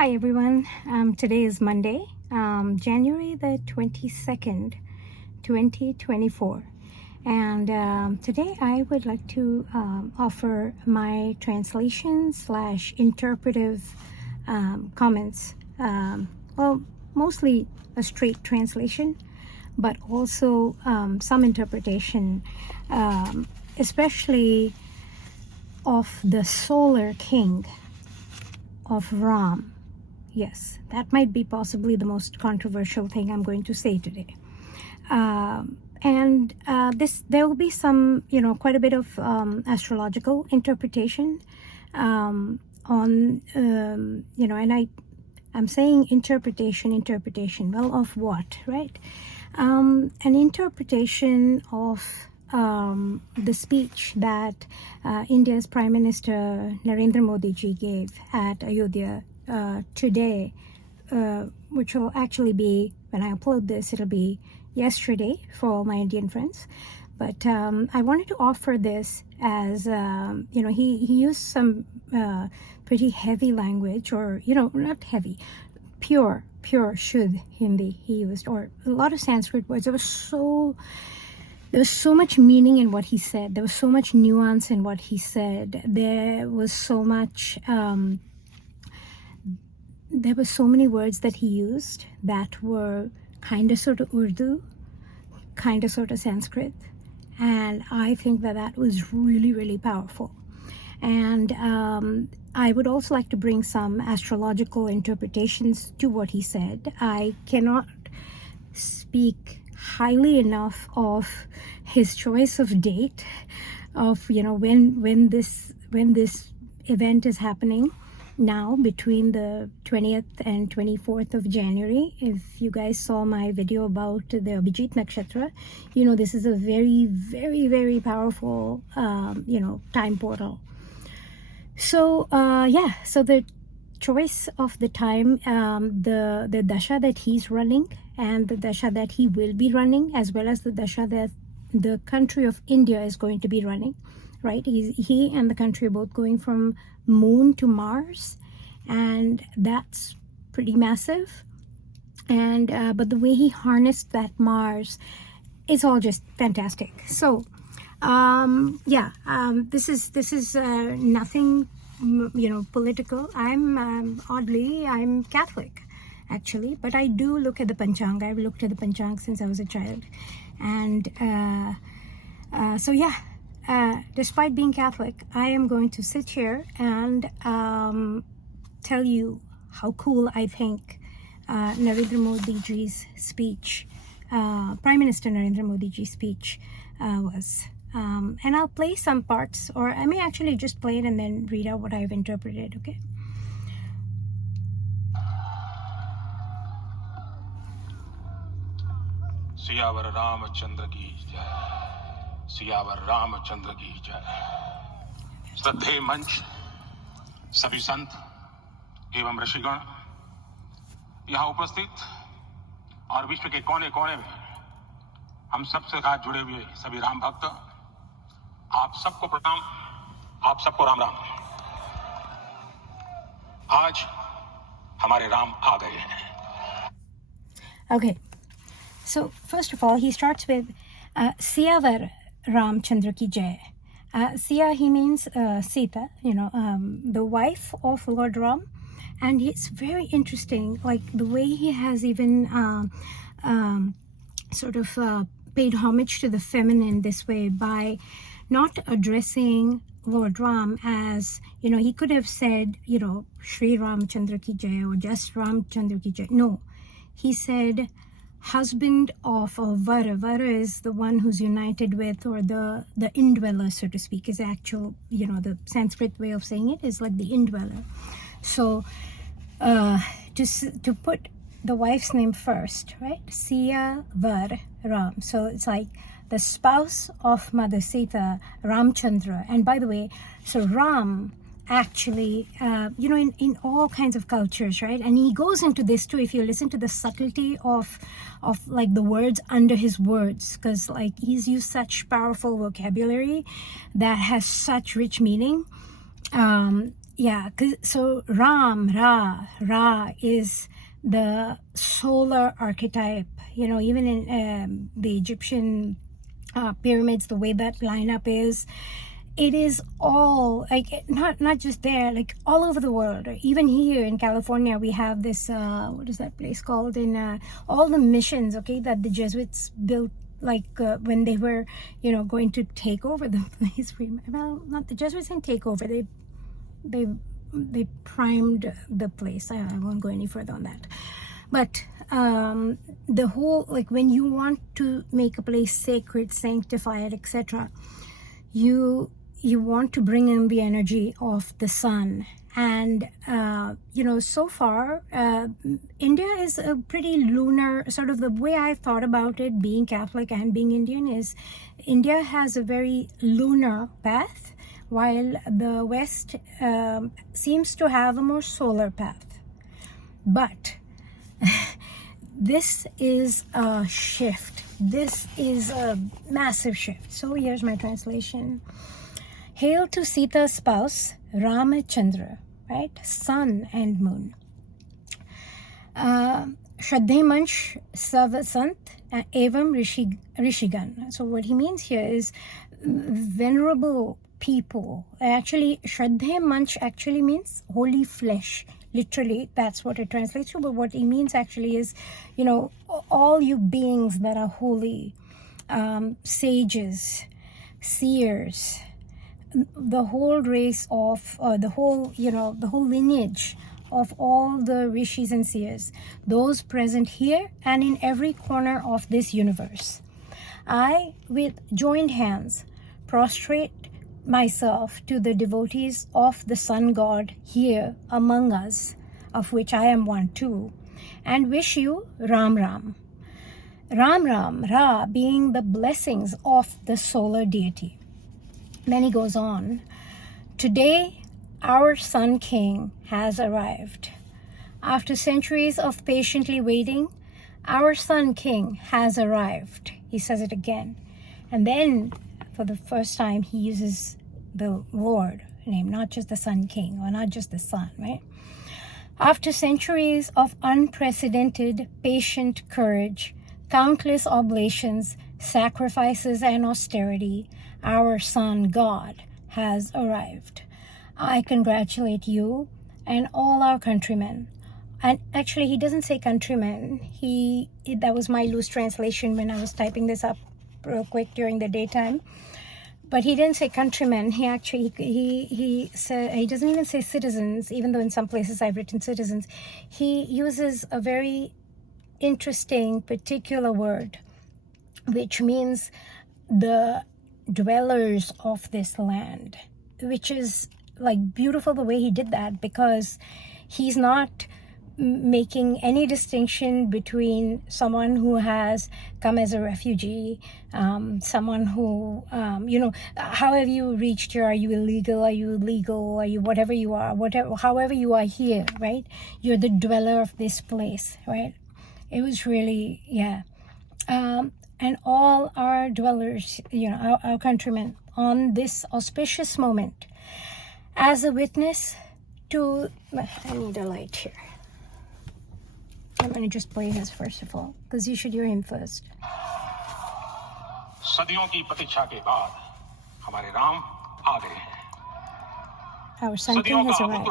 Hi everyone. Today is Monday, January the 22nd, 2024. And today I would like to offer my translation / interpretive comments. Well, mostly a straight translation, but also some interpretation, especially of the solar king of Ram. Yes, that might be possibly the most controversial thing I'm going to say today. There will be some, quite a bit of astrological interpretation on, and I'm saying interpretation. Well, of what, right? An interpretation of the speech that India's Prime Minister Narendra Modi ji gave at Ayodhya today, which will actually be, when I upload this, it'll be yesterday for all my Indian friends. But I wanted to offer this as, he used some pretty heavy language, or, not heavy, pure Shuddh Hindi he used, or a lot of Sanskrit words. There was so much meaning in what he said. There was so much nuance in what he said. There was so much... there were so many words that he used that were kind of sort of Urdu, kind of sort of Sanskrit, and I think that was really, really powerful. And I would also like to bring some astrological interpretations to what he said. I cannot speak highly enough of his choice of date, of when this event is happening now, between the 20th and 24th of January. If you guys saw my video about the Nakshatra, this is a very, very, very powerful time portal. So so the choice of the time, the dasha that he's running, and the dasha that he will be running, as well as the dasha that the country of India is going to be running, right? He and the country are both going from Moon to Mars, and that's pretty massive. And but the way he harnessed that Mars, it's all just fantastic. So this is nothing political. I'm Catholic, actually, but I do look at the Panchang. I've looked at the Panchang since I was a child. And despite being Catholic, I am going to sit here and tell you how cool I think Narendra Modi ji's speech, Prime Minister Narendra Modi ji's speech was. And I'll play some parts, or I may actually just play it and then read out what I've interpreted, okay? Siyavar Ramchandra की जय, सियावर रामचंद्र की जय। श्रद्धेय मंच, सभी संत एवं ऋषिगण, यहाँ उपस्थित और विश्व के कोने कोने में हम सबसे साथ जुड़े हुए सभी राम भक्त, आप सबको प्रणाम, आप सबको राम राम। आज हमारे राम आ गए हैं। Okay. So first of all, he starts with Siyavar Ramchandra ki jai. Siya, he means Sita, the wife of Lord Ram. And it's very interesting, like the way he has even paid homage to the feminine this way, by not addressing Lord Ram as, he could have said, Shri Ramchandra ki jai, or just Ramchandra ki jai. No, he said, husband of a Vara. Vara is the one who's united with, or the indweller, so to speak, is actual, the Sanskrit way of saying it is like the indweller. So to put the wife's name first, right? Siya Var Ram. So it's like the spouse of Mother Sita, Ramchandra. And by the way, so Ram actually, in all kinds of cultures, right? And he goes into this too, if you listen to the subtlety of like the words under his words, because like he's used such powerful vocabulary that has such rich meaning. Yeah, so Ra is the solar archetype. Even in the Egyptian pyramids, the way that lineup is, it is all like not just there, like all over the world. Even here in California, we have this what is that place called? In all the missions, okay, that the Jesuits built, like when they were, going to take over the place. Well, not the Jesuits didn't take over. They primed the place. I won't go any further on that. But the whole, like, when you want to make a place sacred, sanctify it, etc., you want to bring in the energy of the sun. And so far India is a pretty lunar, sort of the way I thought about it, being Catholic and being Indian, is India has a very lunar path, while the West seems to have a more solar path. But this is a shift. This is a massive shift. So here's my translation. Hail to Sita's spouse, Ramachandra, right? Sun and moon. Shraddhemansh Savasant Evam Rishigan. So what he means here is venerable people. Actually, Shraddhemansh actually means holy flesh. Literally, that's what it translates to. But what he means actually is, all you beings that are holy, sages, seers, the whole race of the whole lineage of all the rishis and seers, those present here and in every corner of this universe. I, with joined hands, prostrate myself to the devotees of the sun god here among us, of which I am one too, and wish you RaamRaam. RaamRaam, Ra being the blessings of the solar deity. Then he goes on, today our Sun King has arrived. After centuries of patiently waiting, our Sun King has arrived. He says it again. And then, for the first time, he uses the Lord name, not just the Sun King, or not just the sun, right? After centuries of unprecedented patient courage, countless oblations, sacrifices, and austerity, our Sun God has arrived. I congratulate you and all our countrymen. And actually, he doesn't say countrymen. That was my loose translation when I was typing this up real quick during the daytime. But he didn't say countrymen. He actually, he said, he doesn't even say citizens, even though in some places I've written citizens. He uses a very interesting particular word, which means the dwellers of this land, which is like beautiful the way he did that, because he's not making any distinction between someone who has come as a refugee, someone who, how have you reached here? Are you illegal? Are you legal? Are you whatever you are? However you are here, right? You're the dweller of this place, right? It was really, yeah. And all our dwellers, our countrymen, on this auspicious moment, as a witness to, I need a light here. I'm going to just play his first of all, because you should hear him first. सदियों की प्रतीक्षा के बाद हमारे राम आ गए हैं. Our Sun King has arrived.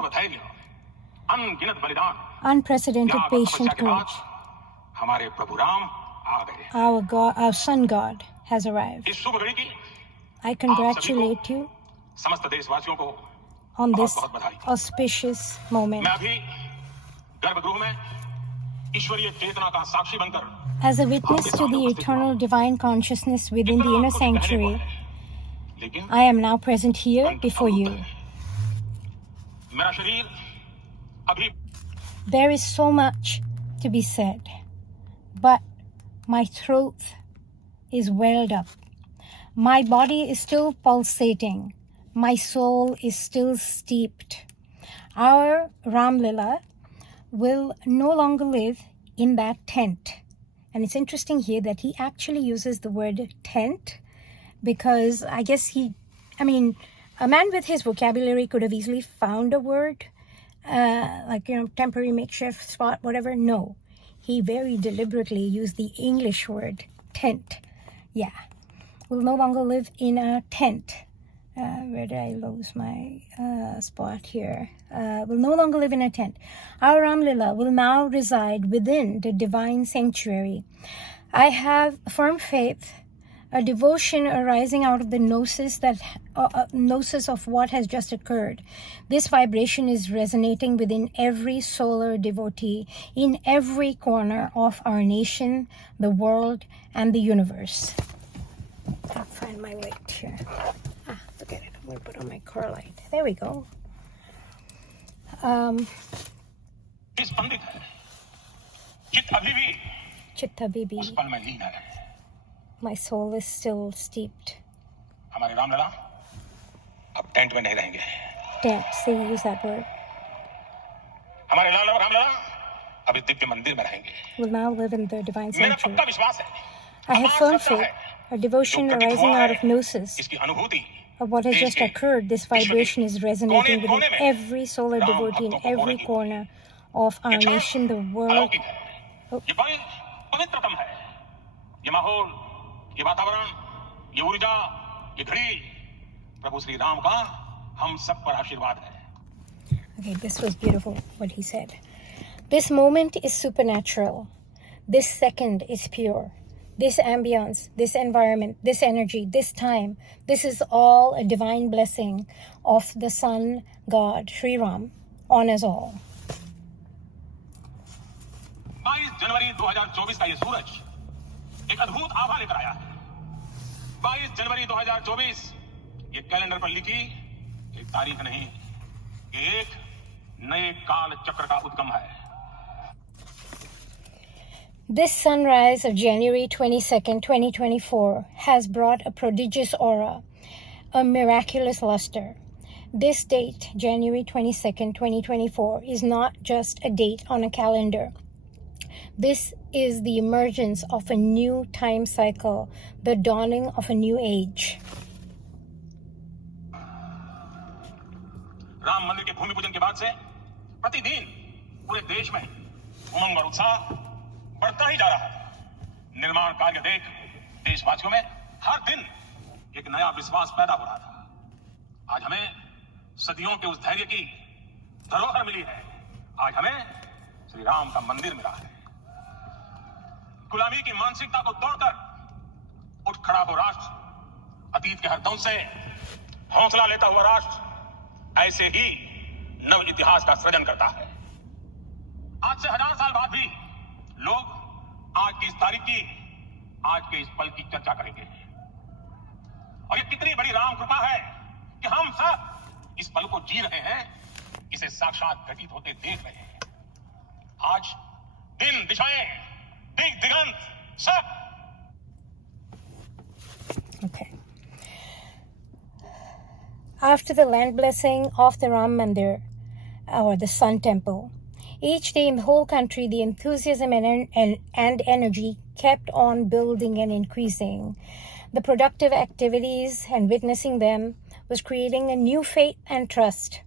अनगिनत बलिदान, Unprecedented patient courage. हमारे प्रभु राम आ गए. Our God, our Sun God has arrived. इस शुभ घड़ी की I congratulate you समस्त देशवासियों को on this बहुत बधाई. auspicious moment. मैं अभी गर्भगृह में ईश्वरीय चेतना का साक्षी बनकर As a witness to the eternal divine consciousness within the inner sanctuary, I am now present here before you. मेरा शरीर अभी There is so much to be said, but my throat is welled up. My body is still pulsating. My soul is still steeped. Our Ram Lila will no longer live in that tent. And it's interesting here that he actually uses the word tent, because I guess A man with his vocabulary could have easily found a word, temporary makeshift spot, whatever. No, he very deliberately used the English word tent. Yeah, we'll no longer live in a tent. Where did I lose my spot here? Will no longer live in a tent. Our Ram Lila will now reside within the divine sanctuary. I have firm faith, a devotion arising out of the gnosis of what has just occurred. This vibration is resonating within every solar devotee in every corner of our nation, the world, and the universe. I'll find my light here. Forget it. I'm going to put on my car light. There we go. Chitta Bibi. My soul is still steeped. Tent. See, use that word. Will now live in the divine sanctuary. I have firm faith, a devotion arising out of gnosis of what has just occurred. This vibration is resonating within every solar devotee in every corner of our nation, the world. Oh. Okay, this was beautiful what he said. This moment is supernatural. This second is pure. This ambience, this environment, this energy, this time, this is all a divine blessing of the Sun God, Sri Ram, on us all. 22 जनवरी 2024 का ये सूरज एक अद्भुत आभा लेकर आया है। 22 जनवरी 2024 ये calendar पर लिखी एक तारीख नहीं, ये एक नए काल चक्र का उद्गम है। This sunrise of January 22nd, 2024 has brought a prodigious aura, a miraculous luster. This date, January 22nd, 2024, is not just a date on a calendar. This is the emergence of a new time cycle, the dawning of a new age. Ram मंदिर के भूमि पूजन के बाद से प्रतिदिन पूरे देश में उमंग और उत्साह बढ़ता ही जा रहा है। निर्माण कार्य देख देशवासियों में हर दिन एक नया विश्वास पैदा हो रहा था। आज हमें सदियों के उस धैर्य की धरोहर मिली है। आज हमें श्री राम का मंदिर मिला है। गुलामी की मानसिकता को तोड़कर उठ खड़ा हो राष्ट्र, अतीत के हर दौर से हौसला लेता हुआ राष्ट्र ऐसे ही नव इतिहास का सृजन करता है। आज से 1000 साल बाद भी लोग आज की इस तारीख की, आज के इस पल की चर्चा करेंगे। और ये कितनी बड़ी राम कृपा है कि हम सब इस पल को जी रहे हैं, इसे साक्षात घटित होते देख रहे हैं। आज दिन, दिशाएं, दिग दिगंत सब। Okay. After the land blessing of the Ram Mandir, or the Sun Temple, each day in the whole country, the enthusiasm and energy kept on building and increasing. The productive activities and witnessing them was creating a new faith and trust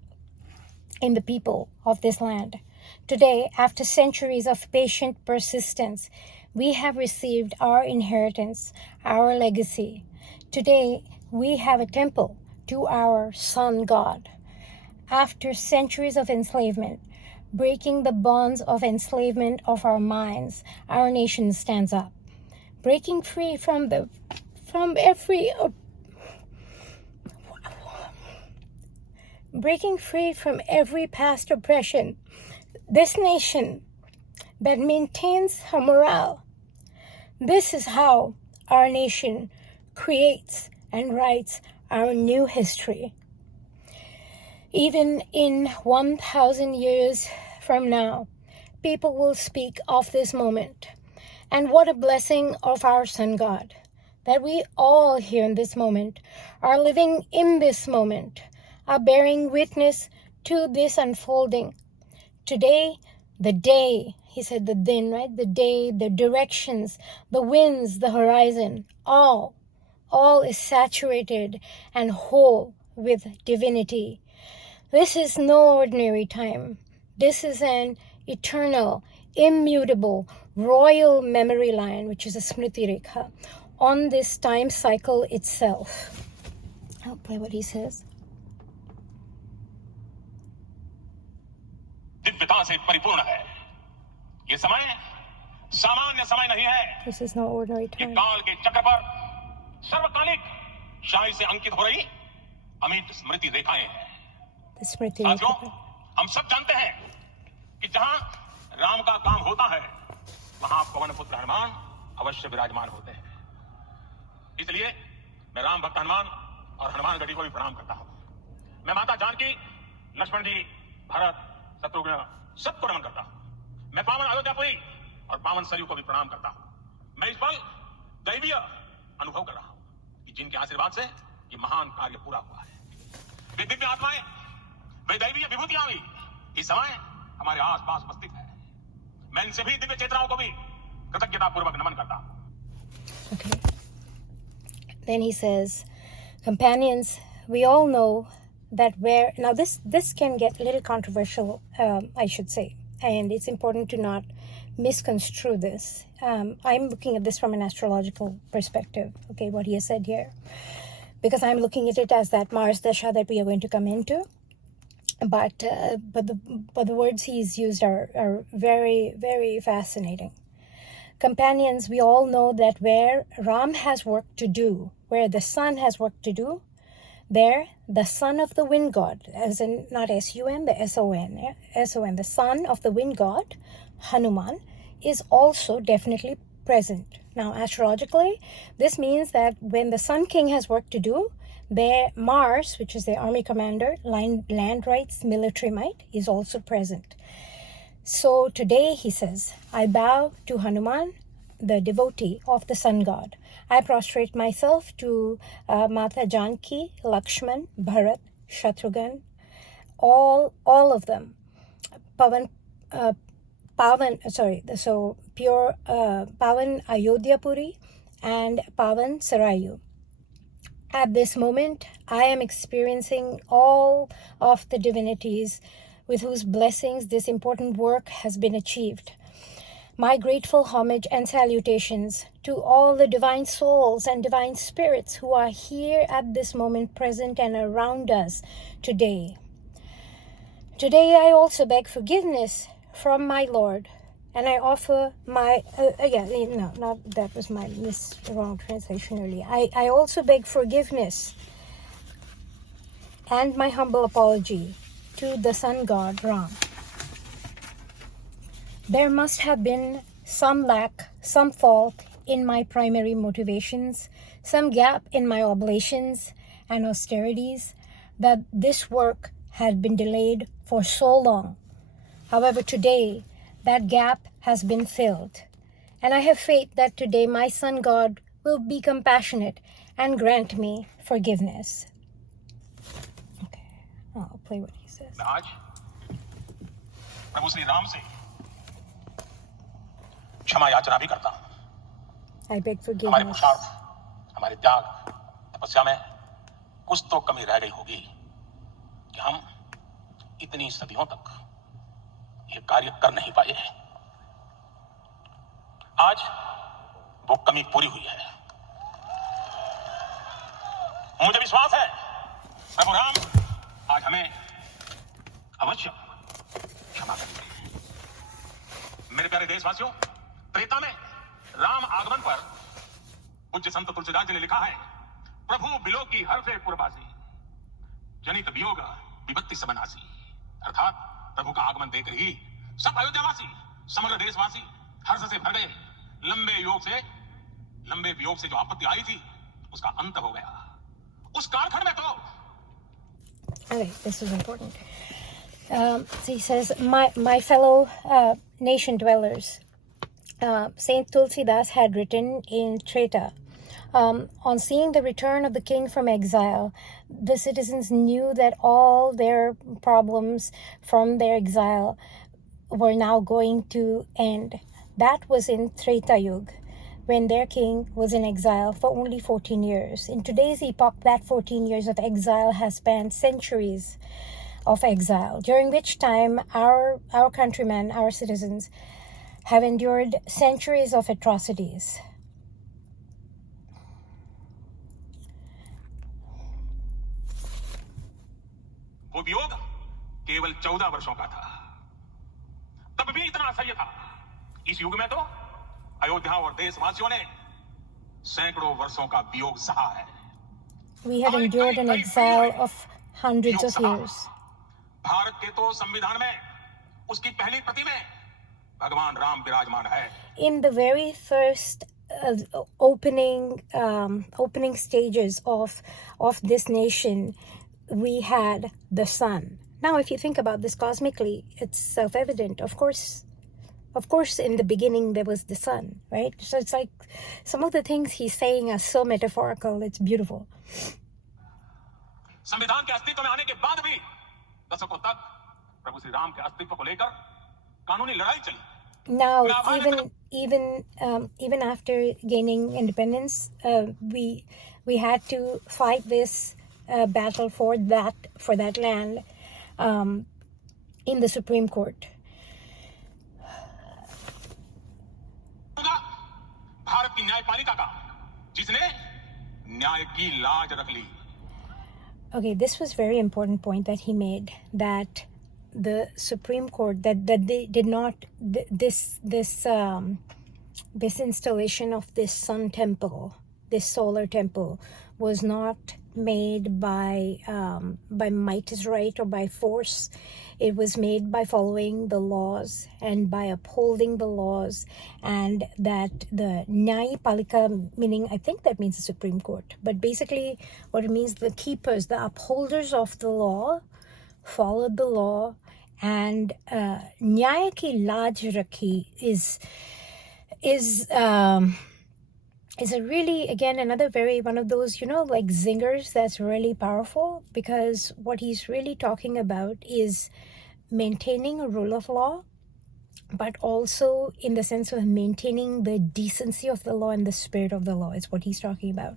in the people of this land. Today, after centuries of patient persistence, we have received our inheritance, our legacy. Today, we have a temple to our Sun God. After centuries of enslavement, breaking the bonds of enslavement of our minds, our nation stands up. Breaking free from every past oppression, this nation that maintains her morale. This is how our nation creates and writes our new history. Even in 1,000 years from now, people will speak of this moment. And what a blessing of our Sun God, that we all here in this moment are living in this moment, are bearing witness to this unfolding. Today, the day, he said the din, right? The day, the directions, the winds, the horizon, all is saturated and whole with divinity. This is no ordinary time. This is an eternal, immutable, royal memory line, which is a Smriti Rekha, on this time cycle itself. I'll play what he says. दिव्यता से परिपूर्ण है। ये समय सामान्य समय नहीं है। This is no ordinary ये time. काल के चक्र पर सर्वकालिक शाही से अंकित हो रही अमिट स्मृति रेखाएं हैं। The Smriti साथियों, Rekha. हम सब जानते हैं कि जहां राम का काम होता है वहां पवन पुत्र हनुमान अवश्य विराजमान होते हैं। इसलिए मैं राम भक्त हनुमान और हनुमान गढ़ी को भी प्रणाम करता हूं। मैं माता जानकी, लक्ष्मण जी, भरत, शत्रुघ्न सबको नमन करता हूं। मैं पावन अयोध्यापुरी और पावन सरयू को भी प्रणाम करता हूं। मैं इस पल दैवीय अनुभव कर रहा हूं कि जिनके आशीर्वाद से ये महान कार्य पूरा हुआ है। वे दिव्य आत्माएं, वे दैवीय विभूतियां भी इस समय हमारे आस पास उपस्थित है। मैं इन सभी दिव्य चेतनाओं को भी कृतज्ञता पूर्वक नमन करता हूं। Okay. Then he says, companions, we all know that where, now this can get a little controversial, I should say, and it's important to not misconstrue this. I'm looking at this from an astrological perspective, okay, what he has said here, because I'm looking at it as that Mars Dasha that we are going to come into. But the words he's used are very, very fascinating. Companions, we all know that where Ram has work to do, where the sun has work to do, there the son of the wind god, as in not S-U-N, the S-O-N, S-O-N, the son of the wind god, Hanuman, is also definitely present. Now, astrologically, this means that when the Sun King has work to do, there Mars, which is the army commander, land rights, military might, is also present. So today he says, I bow to Hanuman, the devotee of the sun god. I prostrate myself to Mata Janki, Lakshman, Bharat, Shatrughan, all of them. Pavan Ayodhya Puri and Pavan Sarayu. At this moment, I am experiencing all of the divinities with whose blessings this important work has been achieved. My grateful homage and salutations to all the divine souls and divine spirits who are here at this moment present and around us today. Today I also beg forgiveness from my Lord, and I offer my, that was my wrong translation earlier. I also beg forgiveness and my humble apology to the sun god Ram. There must have been some lack, some fault in my primary motivations, some gap in my oblations and austerities, that this work had been delayed for so long. However, today that gap has been filled, and I have faith that today my sun god will be compassionate and grant me forgiveness. Okay, I'll play what he says. आज प्रभु श्री राम से क्षमा याचना भी करता हूं। I beg हमारे forgiveness. पुरुषार्थ, हमारे त्याग, तपस्या में कुछ तो कमी रह गई होगी कि हम इतनी सदियों तक ये कार्य कर नहीं पाए। आज वो कमी पूरी हुई है। मुझे विश्वास है प्रभु राम आज हमें अवश्य क्षमा करेंगे। मेरे प्यारे देशवासियों, त्रेता में राम आगमन पर पूज्य संत तुलसीदास जी ने लिखा है, प्रभु बिलो की हर से पूर्वासी, जनित वियोग विपत्ति सबनासी। अर्थात प्रभु का आगमन देखकर ही सब अयोध्यावासी, समग्र देशवासी हर्ष से भर गए। लंबे वियोग से जो आपत्ति आई थी उसका अंत हो गया। उस कालखंड में तो Okay, this is important. So he says, my fellow nation dwellers, Saint Tulsidas had written in Treta, on seeing the return of the king from exile, the citizens knew that all their problems from their exile were now going to end. That was in Treta Yuga, when their king was in exile for only 14 years. In today's epoch, that 14 years of exile has spanned centuries of exile, during which time our countrymen, our citizens, have endured centuries of atrocities. वो वियोग केवल 14 वर्षों का था, तब भी इतना असह्य था। इस युग में तो अयोध्या और देशवासियों ने सैकड़ों वर्षों का वियोग सहा है। We have endured an exile of hundreds of years. Bharat के तो संविधान में उसकी पहली प्रति में भगवान राम विराजमान है। In the very first opening stages of this nation, we had the sun. Now, if you think about this cosmically, it's self-evident. Of course, in the beginning there was the sun, right? So it's like some of the things he's saying are so metaphorical. It's beautiful. संविधान के अस्तित्व में आने के बाद भी दशकों तक प्रभु श्री राम के अस्तित्व को लेकर कानूनी लड़ाई चली। Now, even after gaining independence, we had to fight this battle for that land in the Supreme Court. Bharat की न्यायपालिका का जिसने न्याय की लाज रख ली। Okay, this was very important point that he made, that the Supreme Court, that they did not, this installation of this sun temple, this solar temple, was not made by might is right or by force. It was made by following the laws and by upholding the laws, and that the Nyayapalika, meaning I think that means the Supreme Court, but basically what it means, the keepers, the upholders of the law, followed the law, and Nyaya ki laaj rakhi is a really, again, another very one of those, like zingers that's really powerful, because what he's really talking about is maintaining a rule of law, but also in the sense of maintaining the decency of the law and the spirit of the law is what he's talking about.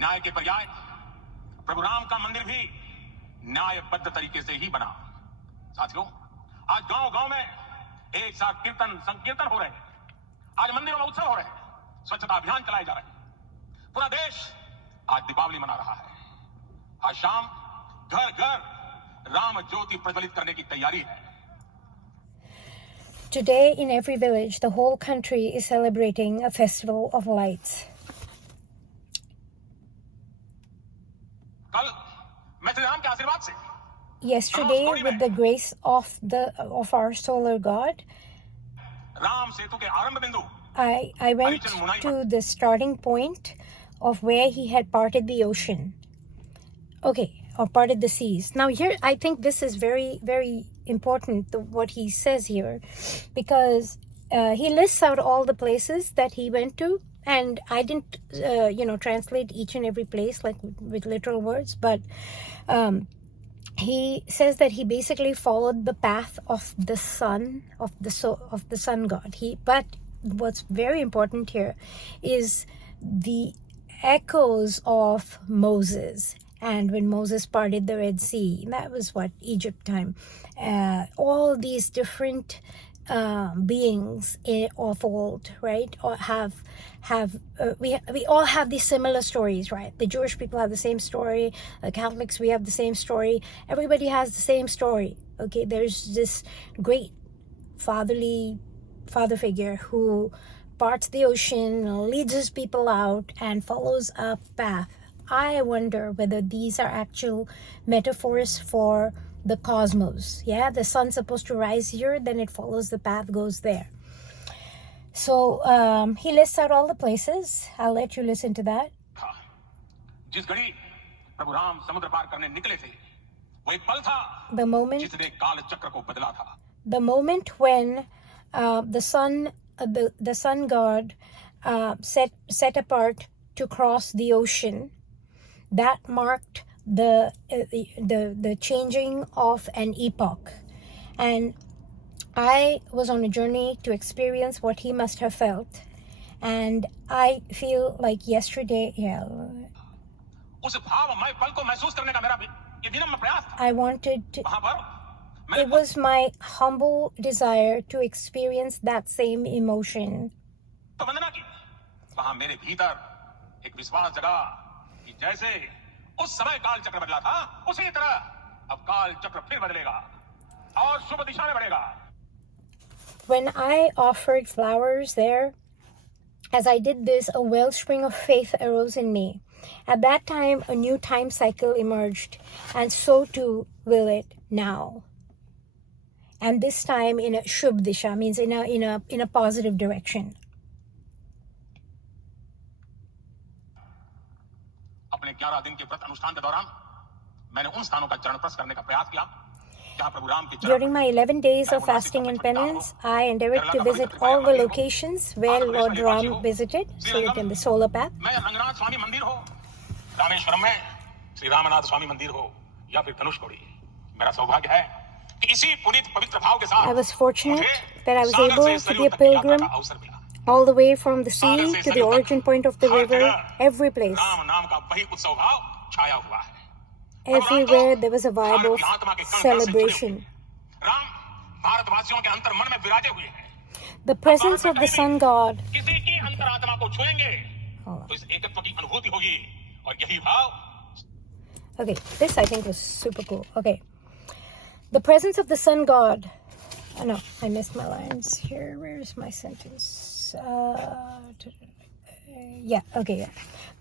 न्याय के पर्याय प्रभु राम का मंदिर भी न्यायबद्ध तरीके से ही बना। साथियों, आज गांव-गांव में एक साथ कीर्तन संकीर्तन हो रहे हैं, आज मंदिरों में उत्सव हो रहे हैं, स्वच्छता अभियान चलाए जा रहे हैं, पूरा देश आज दीपावली मना रहा है। आज शाम घर घर राम ज्योति प्रज्वलित करने की तैयारी है। Today, in every village, the whole country is celebrating a festival of lights. कल मैं श्री राम के आशीर्वाद से Yesterday, with the grace of our solar God, Ram Setu के आरंभ बिंदु I went to the starting point of where he had parted the ocean. Okay, or parted the seas. Now here, I think this is very, very important, what he says here, because he lists out all the places that he went to, and I didn't, translate each and every place like with literal words, but he says that he basically followed the path of the sun, of the sun god. But what's very important here is the echoes of Moses. And when Moses parted the Red Sea, that was Egypt time. All these different beings of old, right? We all have these similar stories, right? The Jewish people have the same story. The Catholics, we have the same story. Everybody has the same story. Okay, there's this great father figure who parts the ocean, leads his people out, and follows a path. I wonder whether these are actual metaphors for the cosmos. Yeah, the sun's supposed to rise here, then it follows the path, goes there. So he lists out all the places. I'll let you listen to that. जिस घड़ी प्रभु राम समुद्र पार करने निकले थे, वो एक पल था जिसने काल चक्र को बदला था. The moment when the sun god set apart to cross the ocean, that marked the changing of an epoch. And I was on a journey to experience what he must have felt. And I feel like yesterday, I wanted to, it was my humble desire to experience that same emotion. When I offered flowers there, as I did this, a wellspring of faith arose in me. At that time, a new time cycle emerged, and so too will it now. And this time in a Shubh Disha, means in a positive direction. During my 11 days of fasting and penance, I endeavored to visit all the locations where Lord Ram visited, so that in the solar path. I was fortunate that I was able to be a pilgrim all the way from the sea to the origin point of the river, every place. Everywhere there was a vibe of celebration. The presence of the sun god. Okay, this I think was super cool. Okay. The presence of the sun god. Oh no, I missed my lines here. Where's my sentence? The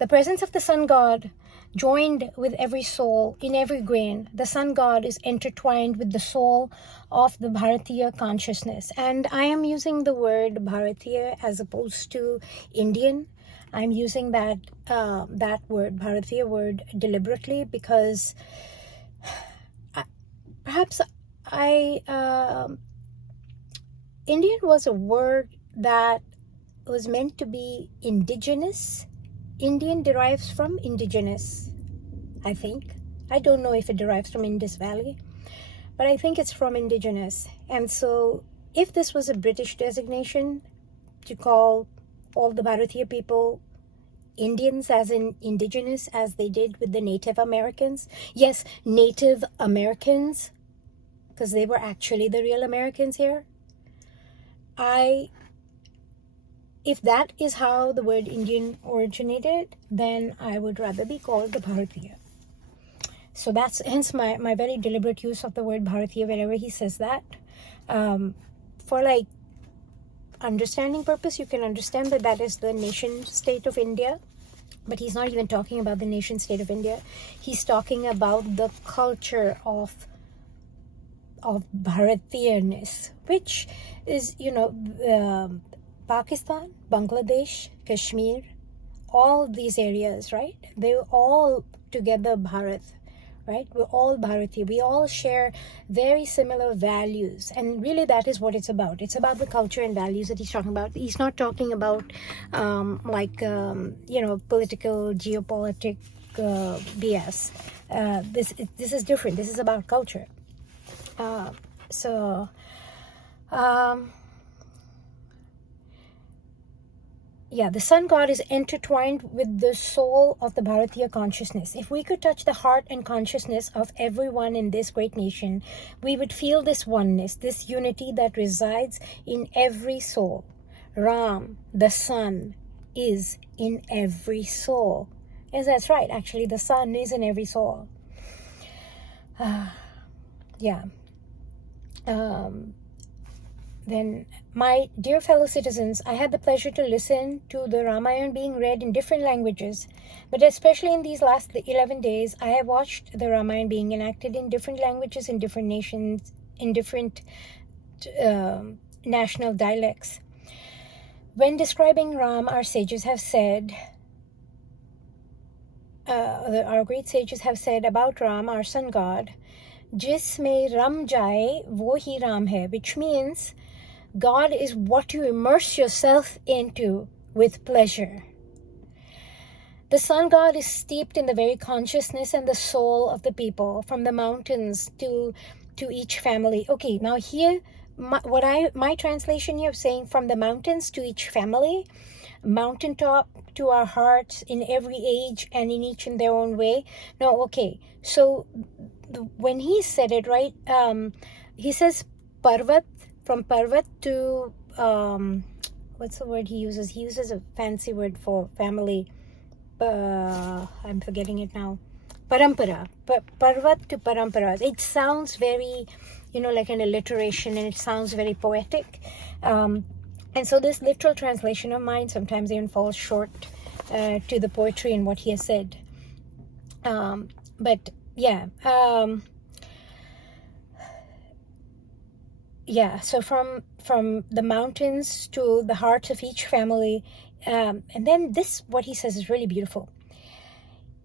presence of the sun god joined with every soul in every grain. The sun god is intertwined with the soul of the Bharatiya consciousness. And I am using the word Bharatiya as opposed to Indian. I'm using that word, Bharatiya word, deliberately because perhaps Indian was a word that was meant to be indigenous. Indian derives from indigenous, I think. I don't know if it derives from Indus Valley, but I think it's from indigenous. And so if this was a British designation to call all the Bharatiya people Indians, as in indigenous, as they did with the Native Americans. Yes, Native Americans, because they were actually the real Americans here. If that is how the word Indian originated, then I would rather be called the Bharatiya. So that's hence my very deliberate use of the word Bharatiya wherever he says that. For like understanding purpose, you can understand that that is the nation state of India. But he's not even talking about the nation state of India. He's talking about the culture of Bharatiyaness, which is, Pakistan, Bangladesh, Kashmir, all these areas, right? They're all together Bharat, right? We're all Bharatiya. We all share very similar values. And really that is what it's about. It's about the culture and values that he's talking about. He's not talking about political, geopolitic BS. This is different. This is about culture. The sun god is intertwined with the soul of the Bharatiya consciousness. If we could touch the heart and consciousness of everyone in this great nation, we would feel this oneness, this unity that resides in every soul. Ram, the sun, is in every soul. Yes, that's right. Actually, the sun is in every soul. Then, my dear fellow citizens, I had the pleasure to listen to the Ramayana being read in different languages, but especially in these last 11 days, I have watched the Ramayana being enacted in different languages, in different nations, in different national dialects. When describing Ram, our sages have said, our great sages have said about Ram, our sun god, Jisme ram jaye wo hi Ram hai, which means God is what you immerse yourself into with pleasure. The sun god is steeped in the very consciousness and the soul of the people, from the mountains to each family. Okay, now here my translation here of saying from the mountains to each family, mountaintop to our hearts in every age and in each in their own way. No, okay. So when he said it, right, he says Parvat, from Parvat to, what's the word he uses? He uses a fancy word for family. I'm forgetting it now. Parampara. Parvat to Parampara. It sounds very, like an alliteration, and it sounds very poetic. And so this literal translation of mine sometimes even falls short to the poetry in what he has said. But yeah. So from the mountains to the hearts of each family. And then this, what he says, is really beautiful.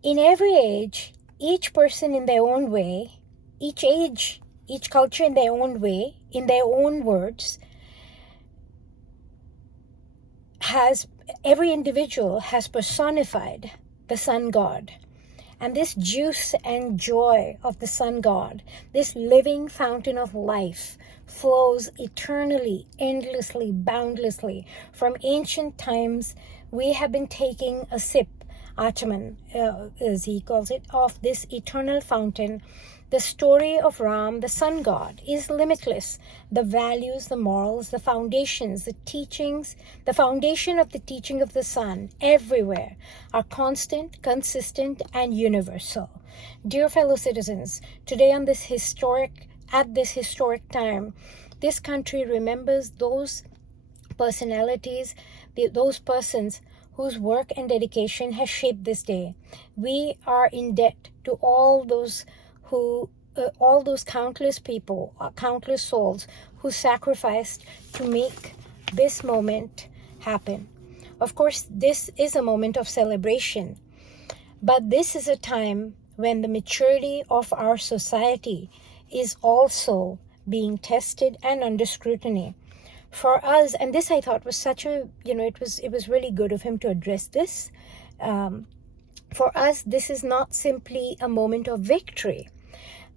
In every age, each person in their own way, each age, each culture in their own way, in their own words, every individual has personified the sun god. And this juice and joy of the sun god, this living fountain of life, flows eternally, endlessly, boundlessly. From ancient times, we have been taking a sip, Atman, as he calls it, of this eternal fountain. The story of Ram, the sun god, is limitless. The values, the morals, the foundations, the teachings, the foundation of the teaching of the sun everywhere are constant, consistent, and universal. Dear fellow citizens, today at this historic time, this country remembers those personalities, those persons whose work and dedication has shaped this day. We are in debt to all those countless people, countless souls who sacrificed to make this moment happen. Of course, this is a moment of celebration, but this is a time when the maturity of our society is also being tested and under scrutiny. For us, and this I thought was such a, it was really good of him to address this. For us, this is not simply a moment of victory,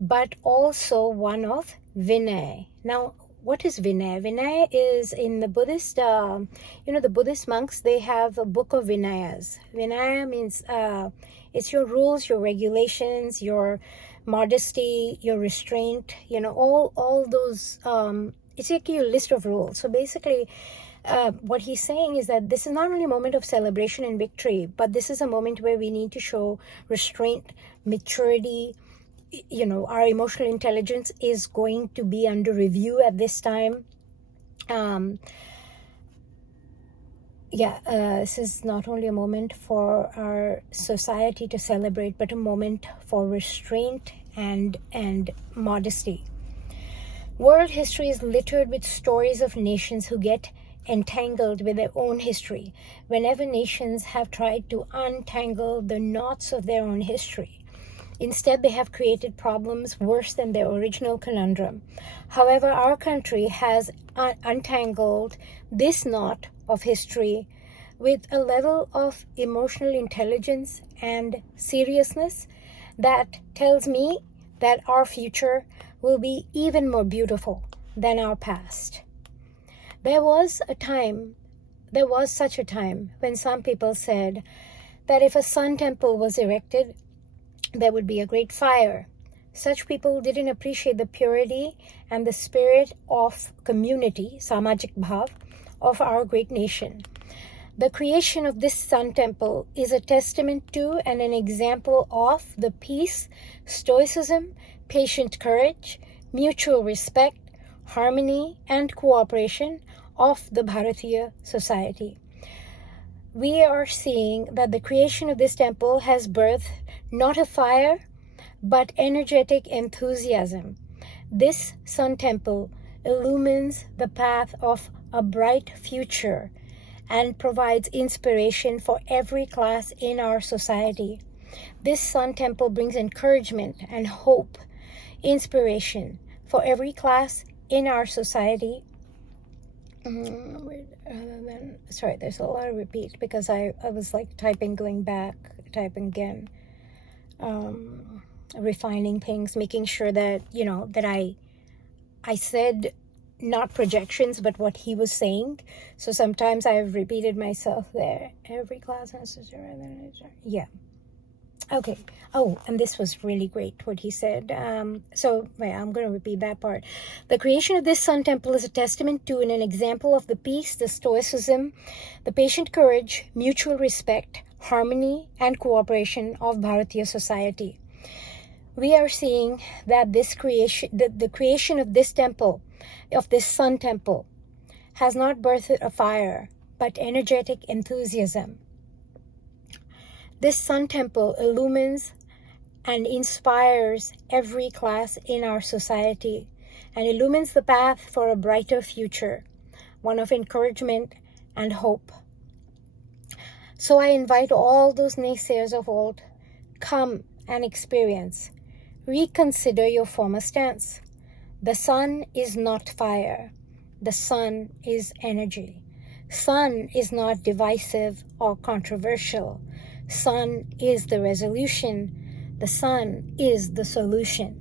but also one of Vinay. Now, what is Vinay? Vinay is in the Buddhist, the Buddhist monks, they have a book of Vinayas. Vinaya means it's your rules, your regulations, your modesty, your restraint, all those, it's like your list of rules. So basically, what he's saying is that this is not only a moment of celebration and victory, but this is a moment where we need to show restraint, maturity. Our emotional intelligence is going to be under review at this time. This is not only a moment for our society to celebrate, but a moment for restraint and modesty. World history is littered with stories of nations who get entangled with their own history. Whenever nations have tried to untangle the knots of their own history, instead, they have created problems worse than their original conundrum. However, our country has untangled this knot of history with a level of emotional intelligence and seriousness that tells me that our future will be even more beautiful than our past. There was such a time when some people said that if a sun temple was erected, there would be a great fire. Such people didn't appreciate the purity and the spirit of community, samajik bhav, of our great nation. The creation of this sun temple is a testament to and an example of the peace, stoicism, patient courage, mutual respect, harmony, and cooperation of the Bharatiya society. We are seeing that the creation of this temple has birthed not a fire, but energetic enthusiasm. This sun temple illumines the path of a bright future and provides inspiration for every class in our society. This sun temple brings encouragement and hope, inspiration for every class in our society. Sorry, there's a lot of repeat because I was like typing, going back, typing again, refining things, making sure that, that I said not projections, but what he was saying. So sometimes I've repeated myself there. Every class has to... Yeah. Okay. Oh, and this was really great, what he said. So I'm going to repeat that part. The creation of this sun temple is a testament to and an example of the peace, the stoicism, the patient courage, mutual respect, harmony, and cooperation of Bharatiya society. We are seeing that this creation, the creation of this temple, of this sun temple, has not birthed a fire, but energetic enthusiasm. This sun temple illumines and inspires every class in our society and illumines the path for a brighter future, one of encouragement and hope. So I invite all those naysayers of old, come and experience. Reconsider your former stance. The sun is not fire. The sun is energy. Sun is not divisive or controversial. Sun is the resolution. The sun is the solution.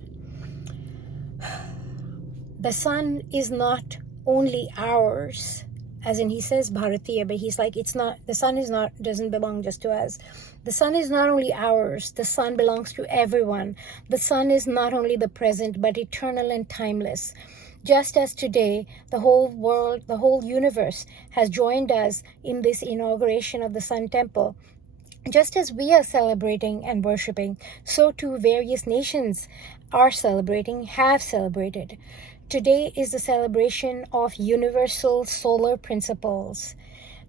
The sun is not only ours, as in he says Bharatiya, but he's like, it's not, the sun is not, doesn't belong just to us. The sun is not only ours, the sun belongs to everyone. The sun is not only the present, but eternal and timeless. Just as today, the whole world, the whole universe has joined us in this inauguration of the Sun Temple. Just as we are celebrating and worshipping, so too various nations are celebrating, have celebrated. Today is the celebration of universal solar principles.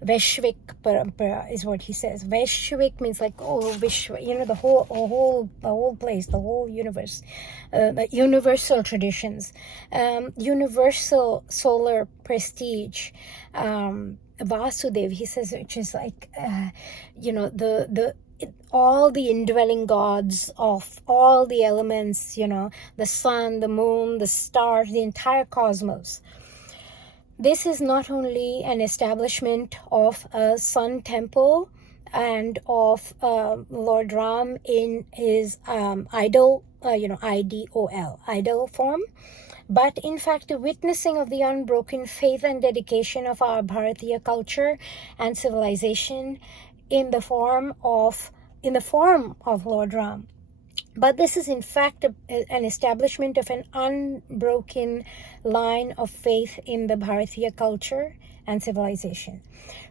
Vaishvik parampara is what he says. Vaishvik means like, oh, Vishwa, the whole place, the whole universe. The universal traditions, universal solar prestige. Vasudev, he says, which is like, all the indwelling gods of all the elements, the sun, the moon, the stars, the entire cosmos. This is not only an establishment of a sun temple and of Lord Ram in his idol, IDOL, idol form, but in fact the witnessing of the unbroken faith and dedication of our Bharatiya culture and civilization in the form of Lord Ram. But this is in fact an establishment of an unbroken line of faith in the Bharatiya culture and civilization.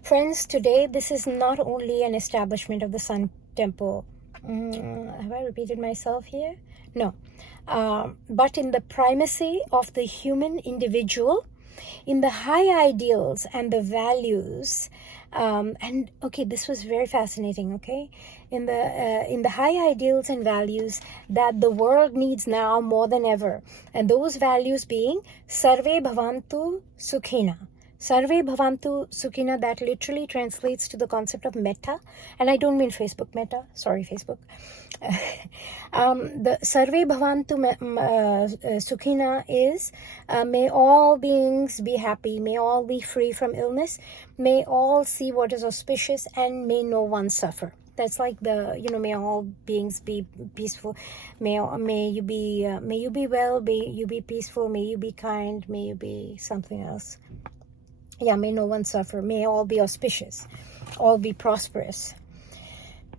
Friends, today this is not only an establishment of the Sun Temple. Have I repeated myself here? No. But in the primacy of the human individual, in the high ideals and the values, and okay, this was very fascinating, okay? In the high ideals and values that the world needs now more than ever. And those values being Sarve Bhavantu Sukhina. Sarve Bhavantu Sukhina, that literally translates to the concept of metta. And I don't mean Facebook meta. Sorry, Facebook. The Sarve Bhavantu Sukhina is may all beings be happy, may all be free from illness, may all see what is auspicious, and may no one suffer. That's like the, may all beings be peaceful. May you be well, may you be peaceful, may you be kind, may you be something else. Yeah, may no one suffer, may all be auspicious, all be prosperous.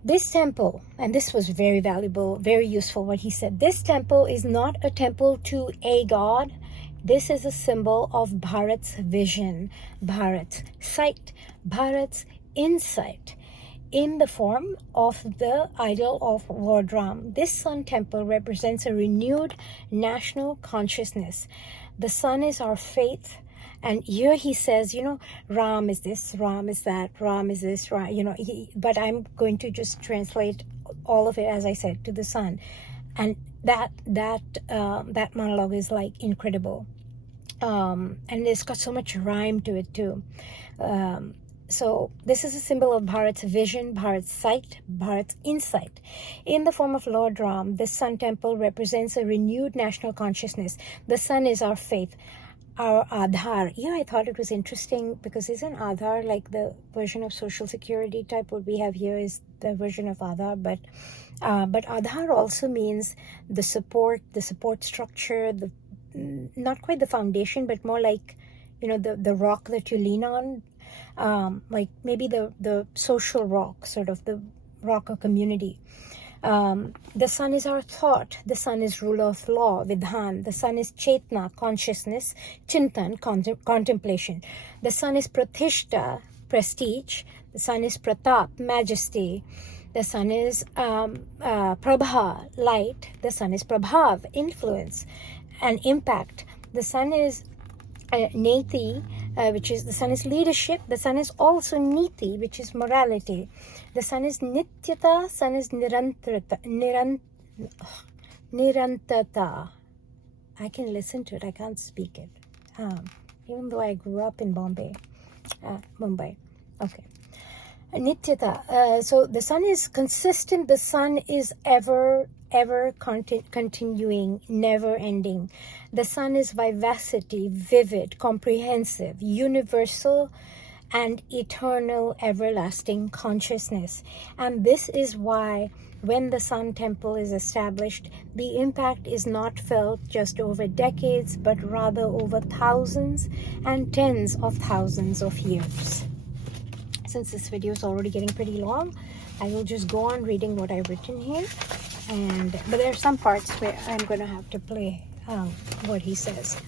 This temple, and this was very valuable, very useful what he said, this temple is not a temple to a god. This is a symbol of Bharat's vision, Bharat's sight, Bharat's insight, in the form of the idol of Lord Ram. This sun temple represents a renewed national consciousness. The sun is our faith. And here he says, Ram is this, Ram is that, Ram is this, Ram, but I'm going to just translate all of it, as I said, to the sun. And that monologue is like incredible. And it's got so much rhyme to it too. So this is a symbol of Bharat's vision, Bharat's sight, Bharat's insight. In the form of Lord Ram, this sun temple represents a renewed national consciousness. The sun is our faith, our Aadhaar. I thought it was interesting because isn't Aadhaar like the version of Social Security type? What we have here is the version of Aadhaar, but Aadhaar also means the support structure, not quite the foundation, but more like, the rock that you lean on, like maybe the social rock, sort of the rock of community. The sun is our thought. The sun is ruler of law, vidhan. The sun is chetna, consciousness, chintan, contemplation. The sun is prathishta, prestige. The sun is pratap, majesty. The sun is prabha, light. The sun is prabhav, influence and impact. The sun is neti, which is, the sun is leadership. The sun is also niti, which is morality. The sun is nityata, sun is nirantata. I can listen to it, I can't speak it. Even though I grew up in Mumbai. Okay. Nityata. So the sun is consistent. The sun is ever continuing, never ending. The sun is vivacity, vivid, comprehensive, universal, and eternal, everlasting consciousness. And this is why when the Sun Temple is established, the impact is not felt just over decades, but rather over thousands and tens of thousands of years. Since this video is already getting pretty long, I will just go on reading what I've written here. But there are some parts where I'm going to have to play what he says.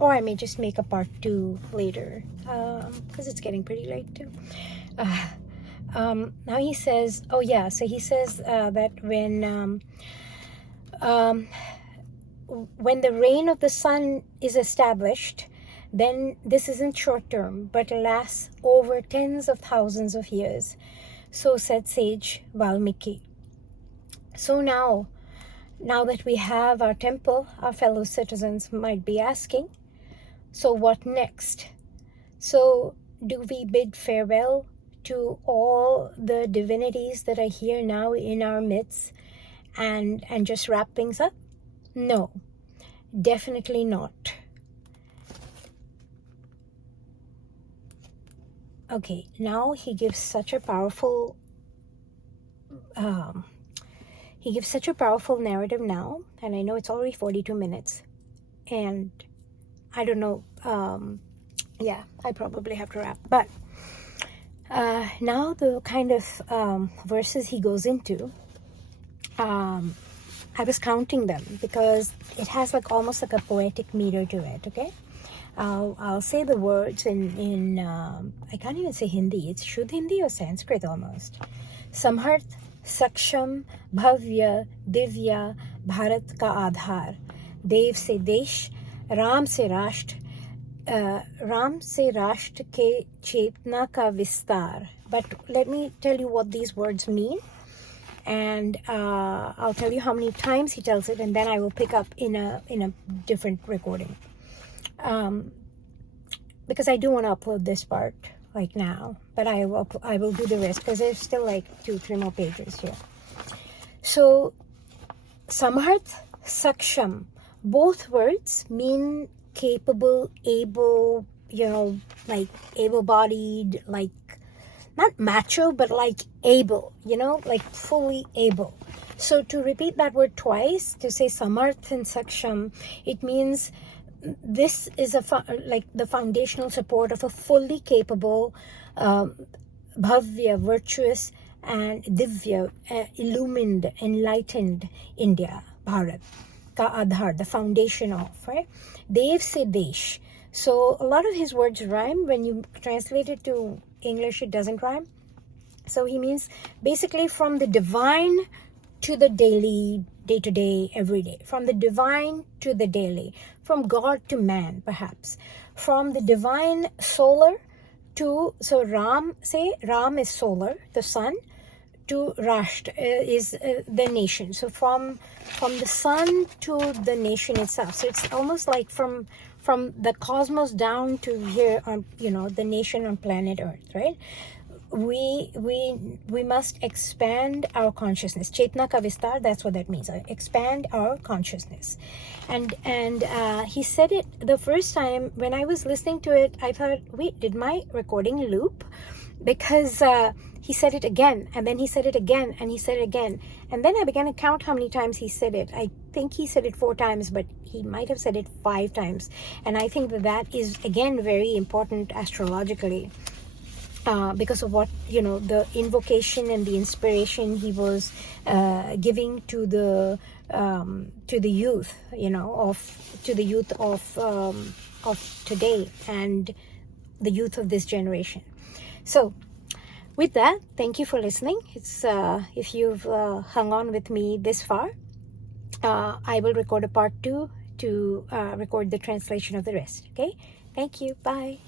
Or I may just make a part 2 later, because it's getting pretty late too. Now he says, so he says that when the reign of the sun is established, then this isn't short term, but lasts over tens of thousands of years. So said sage Valmiki. So now that we have our temple, our fellow citizens might be asking, so what next? So do we bid farewell to all the divinities that are here now in our midst and just wrap things up? No, definitely not. Okay, now he gives such a powerful narrative now, and I know it's already 42 minutes, and I don't know, I probably have to wrap, but now the kind of verses he goes into, I was counting them because it has like almost like a poetic meter to it, okay? I'll say the words in I can't even say Hindi, it's Shuddh Hindi or Sanskrit almost. Samharth, Saksham, Bhavya, Divya, Bharat ka Aadhar, Dev se Desh, Ram se Rashtra ke Chetna ka Vistar. But let me tell you what these words mean, and I'll tell you how many times he tells it, and then I will pick up in a different recording. Because I do want to upload this part like now, but I will do the rest because there's still like 2-3 more pages here. So Samharth, Saksham, both words mean capable, able, like able-bodied, like not macho, but like able, like fully able. So to repeat that word twice, to say Samarth and Saksham, it means this is like the foundational support of a fully capable, bhavya, virtuous, and divya, illumined, enlightened India, Bharat, ka Aadhar, the foundation of, right? Dev se Desh. So a lot of his words rhyme. When you translate it to English, it doesn't rhyme. So he means basically from the divine to the daily, day-to-day, everyday. From the divine to the daily. From God to man, perhaps. From the divine solar to, so Ram is solar, the sun, to Rashtra is the nation. So from the sun to the nation itself. So it's almost like from the cosmos down to here on, the nation on planet Earth, right? We must expand our consciousness. Chetna ka Vistar, that's what that means. Expand our consciousness. And he said it the first time when I was listening to it. I thought, wait, did my recording loop? Because he said it again, and then he said it again, and he said it again. And then I began to count how many times he said it. I think he said it 4 times, but he might have said it 5 times. And I think that that is, again, very important astrologically. Because of what, the invocation and the inspiration he was giving to the youth, of today and the youth of this generation. So with that, thank you for listening. It's if you've hung on with me this far, I will record a part 2 to record the translation of the rest. Okay, thank you. Bye.